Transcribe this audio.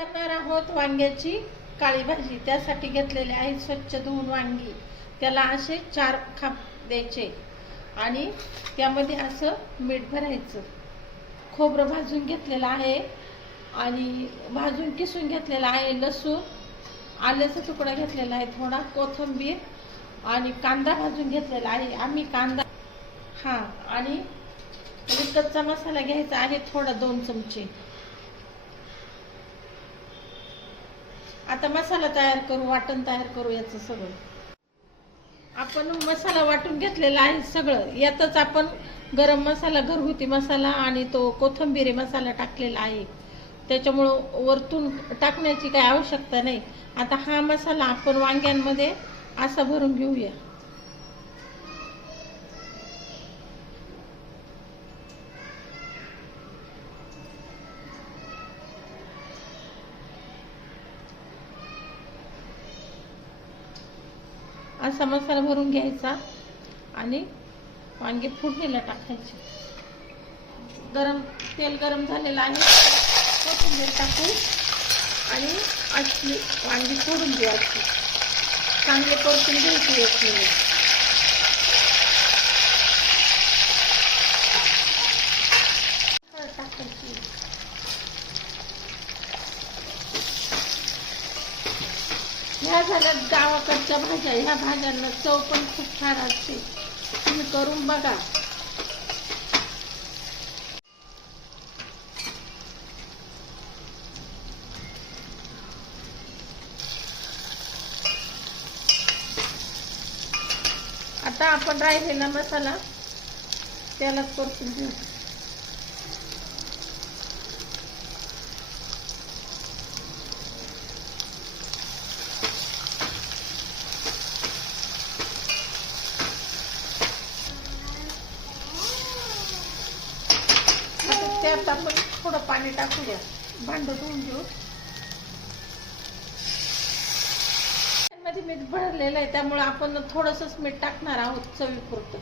करणार आहोत वांग्याची काळी भाजी। त्यासाठी घेतलेले आहे स्वच्छ धुवून वांगी। त्याला असे 4 खाप द्यायचे आणि त्यामध्ये असं मीठ भरायचं। खोबरं भाजून घेतलेलं आहे आणि भाजून किसून घेतलेला आहे। लसूण, आल्याचा तुकडा घेतलेला आहे, थोडा कोथिंबीर आणि कांदा भाजून घेतलेला आहे। आम्ही कांदा आणि कच्चा मसाला घ्यायचा आहे थोडा 2 चमचे। आता मसाला तयार करू, वाटण तयार करू याचं सगळं। आपण मसाला वाटून घेतलेला आहे सगळं। यातच आपण गरम मसाला, घरगुती मसाला आणि तो कोथिंबीर मसाला टाकलेला आहे। त्याच्यामुळं वरतून टाकण्याची काही आवश्यकता नाही। आता हा मसाला आपण वांग्यांमध्ये असा भरून घेऊया। असा मसाला भरून घ्यायचा आणि वांगे फोडणीला टाकायचे। तेल गरम झालेलं आहे, कोथिंबीर टाकू आणि अशी वांगी फोडून घ्यायची। चांगले परतून घ्यायचे एक मिनिट। टाकायची। ह्या झाल्या गावाकडच्या भाज्या। ह्या भाज्यांना चव पण खूप छान असते, तुम्ही करून बघा। आता आपण राहिलेला मसाला त्यालाच परतून घेऊ। त्यात आपण थोडं पाणी टाकूया, भांडं धुवून घेऊ। मध्ये मीठ भरलेलं आहे, त्यामुळे आपण थोडंसंच मीठ टाकणार आहोत चवीपुरतं।